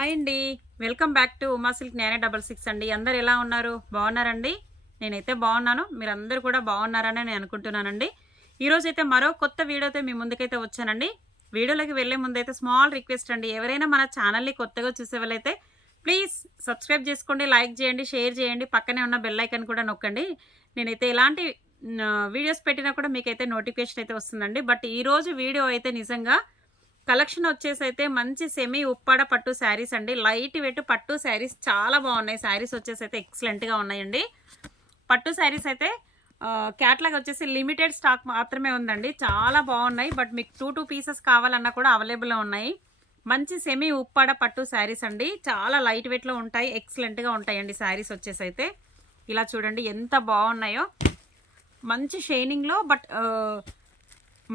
Hi అండి. Welcome back to Uma silk నేనే double six అండి. అందరు ఎలా ఉన్నారు? బాగున్నారండి? నేనైతే బాగున్నాను. మీరందరూ కూడా బాగున్నారని నేను అనుకుంటున్నానండి. ఈరోజు అయితే మరో కొత్త వీడియోతో మీ ముందుకైతే వచ్చానండి. వీడియోలోకి వెళ్ళే ముందైతే స్మాల్ రిక్వెస్ట్ అండి. ఎవరైనా మన ఛానల్ని కొత్తగా చూసే వాళ్ళైతే ప్లీజ్ సబ్స్క్రైబ్ చేసుకోండి లైక్ చేయండి షేర్ చేయండి. పక్కనే ఉన్న బెల్ కూడా నొక్కండి. నేనైతే ఎలాంటి వీడియోస్ పెట్టినా కూడా మీకైతే నోటిఫికేషన్ అయితే వస్తుందండి. బట్ ఈరోజు వీడియో అయితే నిజంగా కలెక్షన్ వచ్చేసి అయితే మంచి సెమీ ఉప్పాడ పట్టు శారీస్ అండి. లైట్ వెయిట్ పట్టు శారీస్ చాలా బాగున్నాయి. శారీస్ వచ్చేసి అయితే ఎక్సలెంట్గా ఉన్నాయండి. పట్టు శారీస్ అయితే క్యాట్లాగ్ వచ్చేసి లిమిటెడ్ స్టాక్ మాత్రమే ఉందండి. చాలా బాగున్నాయి. బట్ మీకు టూ టూ పీసెస్ కావాలన్నా కూడా అవైలబుల్లో ఉన్నాయి. మంచి సెమీ ఉప్పాడ పట్టు శారీస్ అండి. చాలా లైట్ వెయిట్లో ఉంటాయి. ఎక్సలెంట్గా ఉంటాయండి శారీస్ వచ్చేసి అయితే. ఇలా చూడండి ఎంత బాగున్నాయో. మంచి షైనింగ్లో బట్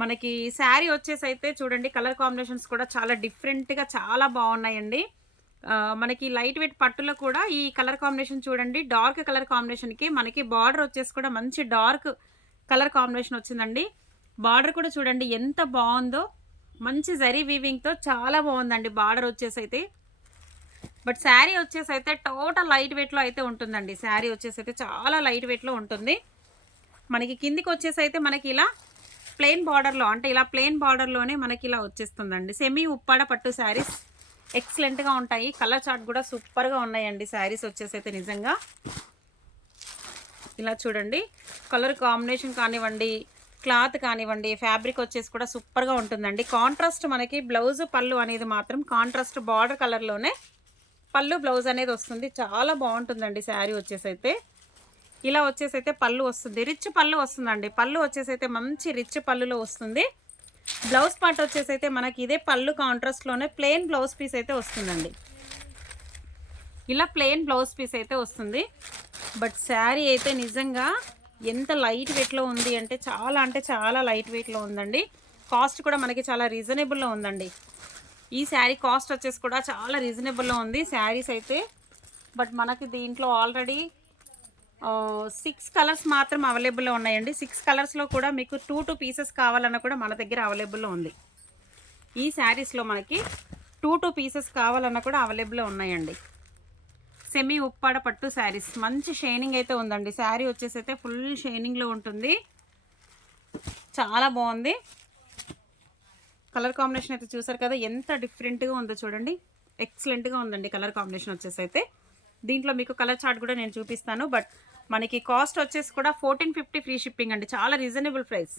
మనకి శారీ వచ్చేసి అయితే చూడండి కలర్ కాంబినేషన్స్ కూడా చాలా డిఫరెంట్గా చాలా బాగున్నాయండి. మనకి లైట్ వెయిట్ పట్టులో కూడా ఈ కలర్ కాంబినేషన్ చూడండి డార్క్ కలర్ కాంబినేషన్కి మనకి బార్డర్ వచ్చేసి కూడా మంచి డార్క్ కలర్ కాంబినేషన్ వచ్చిందండి. బార్డర్ కూడా చూడండి ఎంత బాగుందో మంచి జరీ వీవింగ్తో చాలా బాగుందండి బార్డర్ వచ్చేసి అయితే బట్ శారీ వచ్చేసి అయితే టోటల్ లైట్ వెయిట్లో అయితే ఉంటుందండి. శారీ వచ్చేసి అయితే చాలా లైట్ వెయిట్లో ఉంటుంది. మనకి కిందికి వచ్చేసి అయితే మనకి ఇలా ప్లెయిన్ బార్డర్లో అంటే ఇలా ప్లెయిన్ బార్డర్లోనే మనకి ఇలా వచ్చేస్తుందండి. సెమీ ఉప్పాడ పట్టు శారీస్ ఎక్సలెంట్గా ఉంటాయి. కలర్ చార్ట్ కూడా సూపర్గా ఉన్నాయండి శారీస్ వచ్చేసి అయితే నిజంగా. ఇలా చూడండి. కలర్ కాంబినేషన్ కానివ్వండి క్లాత్ కానివ్వండి ఫ్యాబ్రిక్ వచ్చేసి కూడా సూపర్గా ఉంటుందండి. కాంట్రాస్ట్ మనకి బ్లౌజ్ పళ్ళు అనేది మాత్రం కాంట్రాస్ట్ బార్డర్ కలర్లోనే పళ్ళు బ్లౌజ్ అనేది వస్తుంది. చాలా బాగుంటుందండి శారీ వచ్చేసి అయితే ఇలా వచ్చేసి అయితే పళ్ళు వస్తుంది. రిచ్ పళ్ళు వస్తుందండి. పళ్ళు వచ్చేసి అయితే మంచి రిచ్ పళ్ళులో వస్తుంది. బ్లౌజ్ పార్ట్ వచ్చేసి అయితే మనకి ఇదే పళ్ళు కాంట్రాస్ట్లోనే ప్లెయిన్ బ్లౌజ్ పీస్ అయితే వస్తుందండి. ఇలా ప్లెయిన్ బ్లౌజ్ పీస్ అయితే వస్తుంది. బట్ శారీ అయితే నిజంగా ఎంత లైట్ వెయిట్లో ఉంది అంటే చాలా అంటే చాలా లైట్ వెయిట్లో ఉందండి. కాస్ట్ కూడా మనకి చాలా రీజనబుల్లో ఉందండి. ఈ శారీ కాస్ట్ వచ్చేసి కూడా చాలా రీజనబుల్లో ఉంది శారీస్ అయితే. బట్ మనకి దీంట్లో ఆల్రెడీ సిక్స్ కలర్స్ మాత్రం అవైలబుల్లో ఉన్నాయండి. సిక్స్ కలర్స్లో కూడా మీకు టూ టూ పీసెస్ కావాలన్నా కూడా మన దగ్గర అవైలబుల్లో ఉంది. ఈ శారీస్లో మనకి టూ టూ పీసెస్ కావాలన్నా కూడా అవైలబుల్లో ఉన్నాయండి. సెమీ ఉప్పాడ పట్టు శారీస్ మంచి షైనింగ్ అయితే ఉందండి. శారీ వచ్చేసి అయితే ఫుల్ షైనింగ్లో ఉంటుంది. చాలా బాగుంది. కలర్ కాంబినేషన్ అయితే చూసారు కదా ఎంత డిఫరెంట్గా ఉందో చూడండి. ఎక్సలెంట్గా ఉందండి కలర్ కాంబినేషన్ వచ్చేసి అయితే దీంట్లో మీకు కలర్ చార్ట్ కూడా నేను చూపిస్తాను బట్ మనకి కాస్ట్ వచ్చేసి కూడా ఫోర్టీన్ ఫిఫ్టీ ఫ్రీ షిప్పింగ్ అండి. చాలా reasonable price.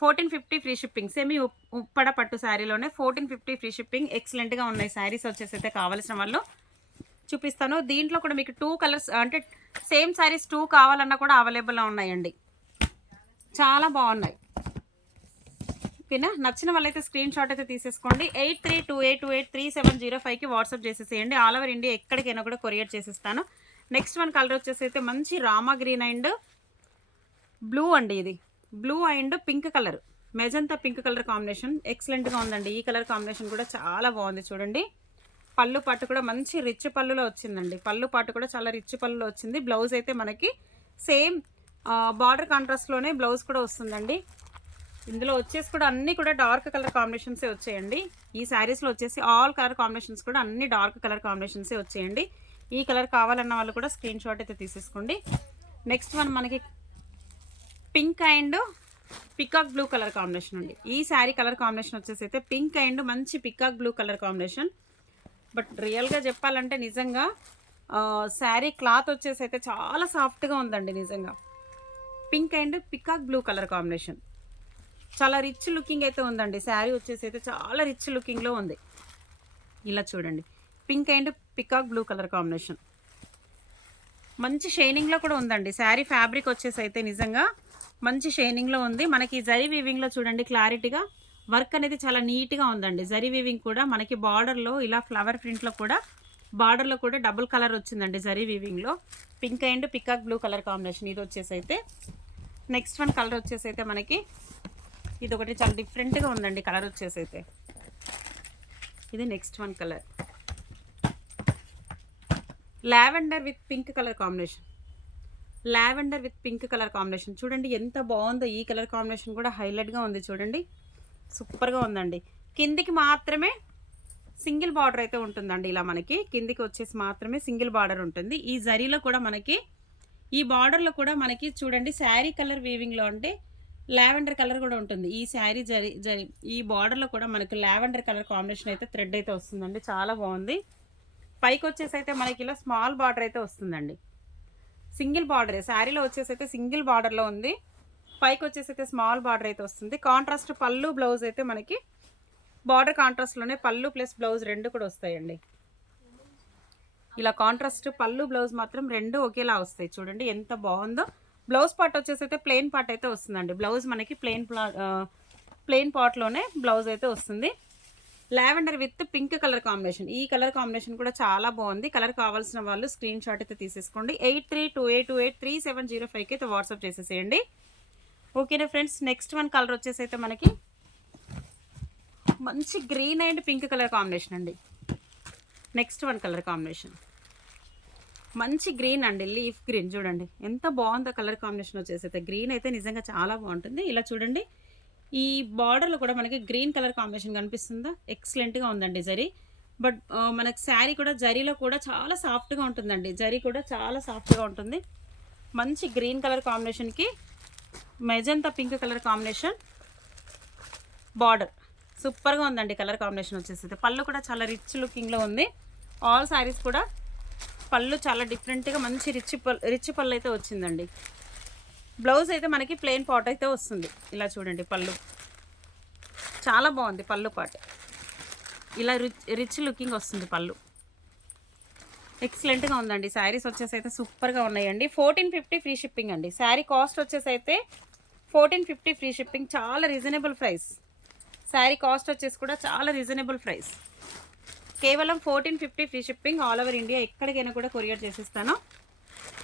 Fourteen fifty free shipping. Semi Uppada పట్టు శారీలోనే ఫోర్టీన్ ఫిఫ్టీ ఫ్రీ షిప్పింగ్. ఎక్సలెంట్గా ఉన్నాయి శారీస్ వచ్చేసి అయితే కావాల్సిన వాళ్ళు చూపిస్తాను. దీంట్లో కూడా మీకు టూ కలర్స్ అంటే సేమ్ శారీస్ టూ కావాలన్నా కూడా అవైలబుల్లో ఉన్నాయండి. చాలా బాగున్నాయి. చెప్పిన నచ్చిన వాళ్ళైతే స్క్రీన్ షాట్ అయితే తీసేసుకోండి. Eight three two eight two eight three seven zero ఫైవ్కి వాట్సాప్ చేసేసేయండి. ఆల్ ఓవర్ ఇండియా ఎక్కడికైనా కూడా కొరియర్ చేసేస్తాను. నెక్స్ట్ వన్ కలర్ వచ్చేసి అయితే మంచి రామా గ్రీన్ అండ్ బ్లూ అండి ఇది. Blue and pink colour magenta pink colour combination ఎక్సలెంట్గా ఉందండి. ఈ కలర్ కాంబినేషన్ కూడా చాలా బాగుంది చూడండి. పళ్ళు పాటు కూడా మంచి రిచ్ పళ్ళులో వచ్చిందండి. పళ్ళు పాటు కూడా చాలా రిచ్ పళ్ళులో వచ్చింది. బ్లౌజ్ అయితే మనకి సేమ్ బార్డర్ కాంట్రాస్ట్లోనే బ్లౌజ్ కూడా వస్తుందండి. ఇందులో వచ్చేసి కూడా అన్నీ కూడా డార్క్ కలర్ కాంబినేషన్సే వచ్చేయండి. ఈ శారీస్లో వచ్చేసి ఆల్ కలర్ కాంబినేషన్స్ కూడా అన్ని డార్క్ కలర్ కాంబినేషన్సే వచ్చేయండి. ఈ కలర్ కావాలన్న వాళ్ళు కూడా స్క్రీన్ షాట్ అయితే తీసేసుకోండి. నెక్స్ట్ వన్ మనకి pink and peacock blue colour combination అండి ఈ శారీ కలర్ కాంబినేషన్ వచ్చేసి అయితే పింక్ అండ్ మంచి peacock blue colour combination. But రియల్గా చెప్పాలంటే నిజంగా శారీ క్లాత్ వచ్చేసి అయితే చాలా సాఫ్ట్గా ఉందండి నిజంగా. Pink and peacock blue colour combination. చాలా రిచ్ లుకింగ్ అయితే ఉందండి. శారీ వచ్చేసి అయితే చాలా రిచ్ లుకింగ్లో ఉంది. ఇలా చూడండి. Pink and peacock blue colour combination మంచి షైనింగ్లో కూడా ఉందండి. శారీ ఫ్యాబ్రిక్ వచ్చేసి అయితే నిజంగా మంచి షైనింగ్లో ఉంది. మనకి జరీ వీవింగ్లో చూడండి క్లారిటీగా వర్క్ అనేది చాలా నీట్గా ఉందండి. జరీ వీవింగ్ కూడా మనకి బార్డర్లో ఇలా ఫ్లవర్ ప్రింట్లో కూడా బార్డర్లో కూడా డబుల్ కలర్ వచ్చిందండి zari వీవింగ్లో pink and peacock blue colour combination ఇది వచ్చేసి అయితే నెక్స్ట్ వన్ కలర్ వచ్చేసి అయితే మనకి ఇది ఒకటి చాలా డిఫరెంట్గా ఉందండి కలర్ వచ్చేసి అయితే ఇది next one colour. Lavender with pink colour combination. Lavender with pink colour combination. చూడండి ఎంత బాగుందో ఈ కలర్ కాంబినేషన్ కూడా హైలైట్గా ఉంది చూడండి. సూపర్గా ఉందండి. కిందికి మాత్రమే సింగిల్ బార్డర్ అయితే ఉంటుందండి ఇలా మనకి. కిందికి వచ్చేసి మాత్రమే సింగిల్ బార్డర్ ఉంటుంది. ఈ జరీలో కూడా మనకి ఈ బార్డర్లో కూడా మనకి చూడండి శారీ కలర్ వీవింగ్లో అంటే లావెండర్ కలర్ కూడా ఉంటుంది. ఈ శారీ జరి జరి ఈ బార్డర్లో కూడా మనకు లావెండర్ కలర్ కాంబినేషన్ అయితే థ్రెడ్ అయితే వస్తుందండి. చాలా బాగుంది. పైకి వచ్చేసి అయితే మనకి ఇలా స్మాల్ బార్డర్ అయితే వస్తుందండి. Single border. శారీలో వచ్చేసి అయితే సింగిల్ బార్డర్లో ఉంది. పైకి వచ్చేసి అయితే స్మాల్ బార్డర్ అయితే వస్తుంది. కాంట్రాస్ట్ పళ్ళు బ్లౌజ్ అయితే మనకి బార్డర్ కాంట్రాస్ట్లోనే పళ్ళు ప్లస్ బ్లౌజ్ రెండు కూడా వస్తాయండి. ఇలా కాంట్రాస్ట్ పళ్ళు బ్లౌజ్ మాత్రం రెండు ఒకేలా వస్తాయి. చూడండి ఎంత బాగుందో. బ్లౌజ్ పార్ట్ వచ్చేసి అయితే ప్లెయిన్ పార్ట్ అయితే వస్తుందండి. బ్లౌజ్ మనకి ప్లెయిన్ ప్లెయిన్ పార్ట్లోనే బ్లౌజ్ అయితే వస్తుంది. Lavender with pink colour combination. ఈ కలర్ కాంబినేషన్ కూడా చాలా బాగుంది. కలర్ కావాల్సిన వాళ్ళు స్క్రీన్ షాట్ అయితే తీసేసుకోండి. Eight three two eight two eight three seven zero ఫైవ్కి అయితే వాట్సాప్ చేసేసేయండి. ఓకేనా ఫ్రెండ్స్? నెక్స్ట్ వన్ కలర్ వచ్చేసి అయితే మనకి మంచి green and pink colour combination అండి. Next one colour combination. మంచి గ్రీన్ అండి లీఫ్ గ్రీన్. చూడండి ఎంత బాగుందో కలర్ కాంబినేషన్ వచ్చేసి అయితే గ్రీన్ అయితే నిజంగా చాలా బాగుంటుంది. ఇలా చూడండి ఈ బార్డర్లో కూడా మనకి గ్రీన్ కలర్ కాంబినేషన్ కనిపిస్తుందా? ఎక్సలెంట్గా ఉందండి జరీ. బట్ మనకి శారీ కూడా జరీలో కూడా చాలా సాఫ్ట్గా ఉంటుందండి. జరీ కూడా చాలా సాఫ్ట్గా ఉంటుంది. మంచి గ్రీన్ కలర్ కాంబినేషన్కి magenta pink colour combination border. సూపర్గా ఉందండి కలర్ కాంబినేషన్ వచ్చేసి పళ్ళు కూడా చాలా రిచ్ లుకింగ్లో ఉంది. ఆల్ శారీస్ కూడా పళ్ళు చాలా డిఫరెంట్గా మంచి రిచ్ పళ్ళు రిచ్ పళ్ళు అయితే వచ్చిందండి. బ్లౌజ్ అయితే మనకి ప్లెయిన్ పాట్ అయితే వస్తుంది. ఇలా చూడండి పళ్ళు. చాలా బాగుంది పళ్ళు పాట్. ఇలా రిచ్ రిచ్ లుకింగ్ వస్తుంది పళ్ళు. ఎక్సలెంట్గా ఉందండి. శారీస్ వచ్చేసి అయితే సూపర్గా ఉన్నాయండి. ఫోర్టీన్ ఫిఫ్టీ ఫ్రీ షిప్పింగ్ అండి. శారీ కాస్ట్ వచ్చేసి అయితే ఫోర్టీన్ ఫిఫ్టీ ఫ్రీ షిప్పింగ్ చాలా రీజనబుల్ ప్రైస్ శారీ కాస్ట్ వచ్చేసి కూడా చాలా రీజనబుల్ ప్రైస్ కేవలం fourteen fifty free shipping all over India ఎక్కడికైనా కూడా కొరియర్ చేసిస్తాను.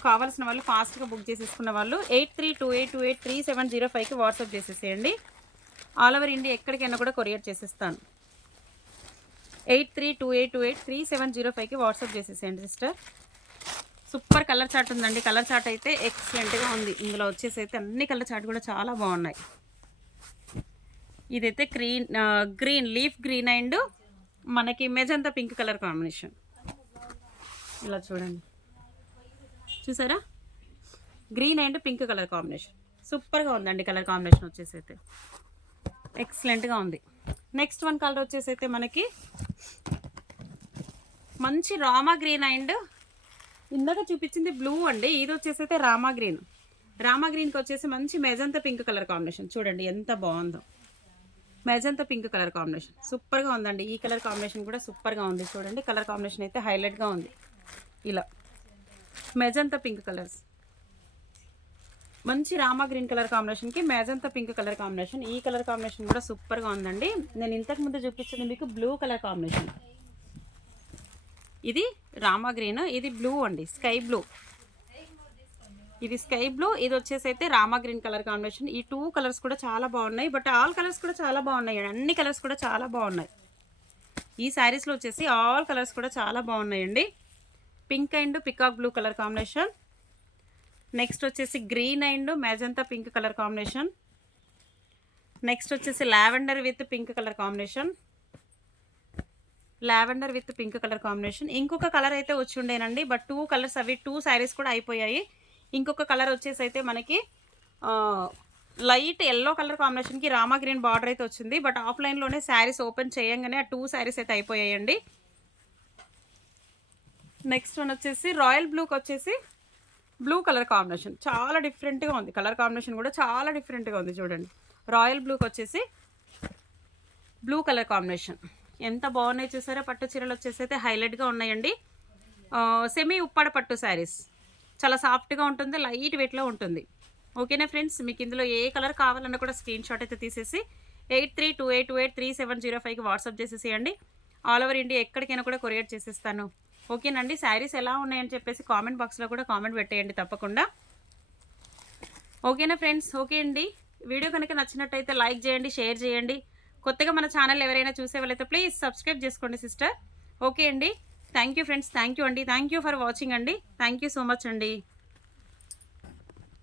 కావాల్సిన వాళ్ళు ఫాస్ట్గా బుక్ చేసేసుకున్న వాళ్ళు eight three two eight two eight three seven zero ఫైవ్కి వాట్సాప్ చేసేసేయండి. ఆల్ ఓవర్ ఇండియా ఎక్కడికైనా కూడా కొరియర్ చేసేస్తాను. Eight three two eight two eight three seven zero ఫైవ్కి వాట్సాప్ చేసేసేయండి సిస్టర్. సూపర్ కలర్ చార్ట్ ఉందండి. కలర్ చార్ట్ అయితే ఎక్సలెంట్గా ఉంది. ఇందులో వచ్చేసి అయితే అన్ని కలర్ చార్ట్ కూడా చాలా బాగున్నాయి. ఇదైతే green green leaf green and మనకి మెజంతా పింక్ కలర్ కాంబినేషన్ ఇలా చూడండి. చూసారా? Green and pink colour combination సూపర్గా ఉందండి కలర్ కాంబినేషన్ వచ్చేసి అయితే ఎక్సలెంట్గా ఉంది. నెక్స్ట్ వన్ కలర్ వచ్చేసి అయితే మనకి మంచి రామా గ్రీన్ అండ్ ఇందాక చూపించింది బ్లూ అండి. ఇది వచ్చేసి అయితే రామా గ్రీన్ రామా గ్రీన్కి వచ్చేసి మంచి మెజంతా పింక్ కలర్ కాంబినేషన్ చూడండి ఎంత బాగుందో. Magenta pink colour combination. సూపర్గా ఉందండి. ఈ కలర్ కాంబినేషన్ కూడా సూపర్గా ఉంది. చూడండి కలర్ కాంబినేషన్ అయితే హైలైట్గా ఉంది. ఇలా. Magenta pink colours. మంచి రామా గ్రీన్ కలర్ కాంబినేషన్కి మెజంతా పింక్ కలర్ కాంబినేషన్. ఈ కలర్ కాంబినేషన్ కూడా సూపర్గా ఉందండి. నేను ఇంతకు ముందు చూపించింది మీకు బ్లూ కలర్ కాంబినేషన్. ఇది రామా గ్రీన్ ఇది బ్లూ అండి. Sky blue. ఇది స్కై బ్లూ ఇది వచ్చేసి అయితే రామా గ్రీన్ కలర్ కాంబినేషన్. ఈ టూ కలర్స్ కూడా చాలా బాగున్నాయి బట్ ఆల్ కలర్స్ కూడా చాలా బాగున్నాయి. అన్ని కలర్స్ కూడా చాలా బాగున్నాయి. ఈ శారీస్లో వచ్చేసి ఆల్ కలర్స్ కూడా చాలా బాగున్నాయండి. Pink and peacock blue colour combination. Next వచ్చేసి green and magenta pink colour combination. Next వచ్చేసి lavender with pink colour combination. Lavender with pink colour combination. ఇంకొక కలర్ అయితే వచ్చి ఉండేనండి బట్ టూ కలర్స్ అవి టూ శారీస్ కూడా అయిపోయాయి. ఇంకొక కలర్ వచ్చేసి అయితే మనకి లైట్ ఎల్లో కలర్ కాంబినేషన్కి రామా గ్రీన్ బార్డర్ అయితే వచ్చింది. బట్ ఆఫ్లైన్లోనే శారీస్ ఓపెన్ చేయంగానే ఆ టూ శారీస్ అయితే అయిపోయాయండి. నెక్స్ట్ వన్ వచ్చేసి రాయల్ బ్లూకి వచ్చేసి బ్లూ కలర్ కాంబినేషన్. చాలా డిఫరెంట్గా ఉంది. కలర్ కాంబినేషన్ కూడా చాలా డిఫరెంట్గా ఉంది చూడండి. రాయల్ బ్లూకి వచ్చేసి బ్లూ కలర్ కాంబినేషన్. ఎంత బాగున్నాయి చూసారా? పట్టు చీరలు వచ్చేసి అయితే హైలైట్గా ఉన్నాయండి. సెమీ ఉప్పాడ పట్టు శారీస్. చాలా సాఫ్ట్గా ఉంటుంది లైట్ వెయిట్లో ఉంటుంది. ఓకేనా ఫ్రెండ్స్? మీకు ఇందులో ఏ కలర్ కావాలన్నా కూడా స్క్రీన్ షాట్ అయితే తీసేసి eight three two eight two eight three seven zero ఫైవ్కి వాట్సాప్ చేసేసేయండి. ఆల్ ఓవర్ ఇండియా ఎక్కడికైనా కూడా కొరియర్ చేసేస్తాను. ఓకేనండి? శారీస్ ఎలా ఉన్నాయని చెప్పేసి కామెంట్ బాక్స్లో కూడా కామెంట్ పెట్టేయండి తప్పకుండా. ఓకేనా ఫ్రెండ్స్? ఓకే అండి. వీడియో కనుక నచ్చినట్టయితే లైక్ చేయండి షేర్ చేయండి. కొత్తగా మన ఛానల్ ఎవరైనా చూసే వాళ్ళైతే ప్లీజ్ సబ్స్క్రైబ్ చేసుకోండి సిస్టర్. ఓకే అండి. Thank you friends thank you అండి. థ్యాంక్ యూ ఫర్ వాచింగ్ అండి. థ్యాంక్ యూ సో మచ్ అండి.